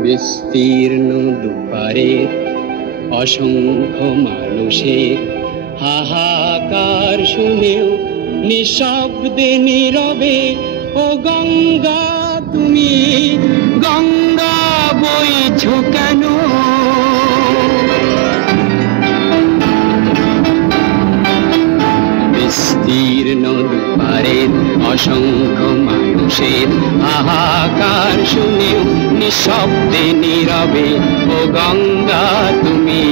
বিস্তীর্ণ দুপারের অসংখ্য মানুষের হাহাকার শুনেও নিঃশব্দে নীরবে ও গঙ্গা তুমি গঙ্গা বইছো কেন? বিস্তীর্ণ দুপারের অসংখ্য মানুষের হাহাকার শুনেও নিঃশব্দে নীরবে ও গঙ্গা তুমি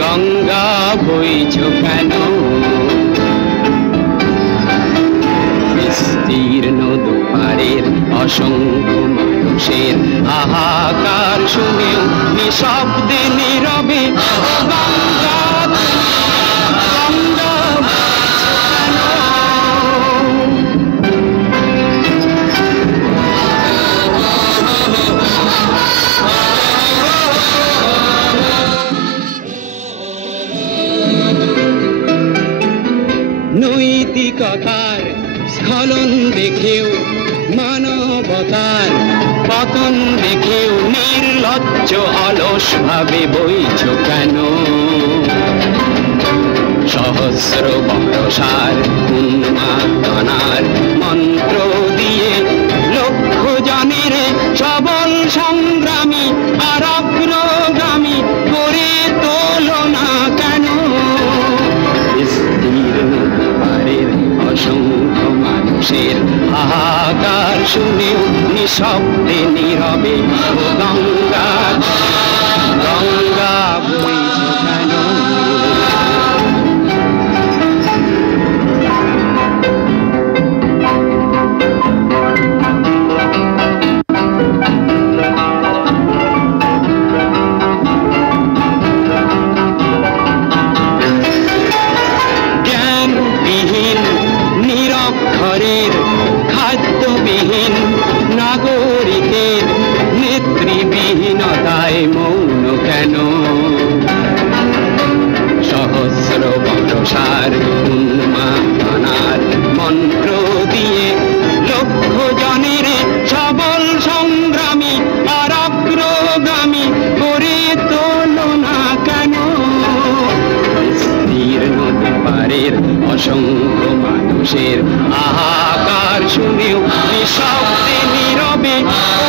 গঙ্গা বইছো কেন? বিস্তীর্ণ দুপারের অসংখ্য মানুষের হাহাকার শুনেও নিঃশব্দে নীরবে ও গঙ্গা নৈতিকতার স্খলন দেখেও মানবতার পতন দেখেও নির্লজ্জ অলস ভাবে বইছো কেন? সহস্র বর্ষার উন্মাদনার মন্ত্র দিয়ে লক্ষ জনের সবল সংগ্রামী আর অগ্রগামী করে তোলো না কেন? বিস্তীর্ণ দুপারের অসংখ্য মানুষের হাহাকার শুনেও নিঃশব্দে নীরবে ও গঙ্গা গঙ্গা বইছো কেন? জ্ঞানবিহীন নিরক্ষরের খাদ্যবিহীন নাগরিকের নেতৃবিহীনতায় মৌন কেন? সহস্র বর্ষার উন্মাদনার মন্ত্র দিয়ে লক্ষ জনের সবল সংগ্রামী আর অগ্রগামী করে তোলো না কেন? বিস্তীর্ণ দুপারের অসংখ্য মানুষের হাহাকার শুনেও নিঃশব্দে নীরবে ও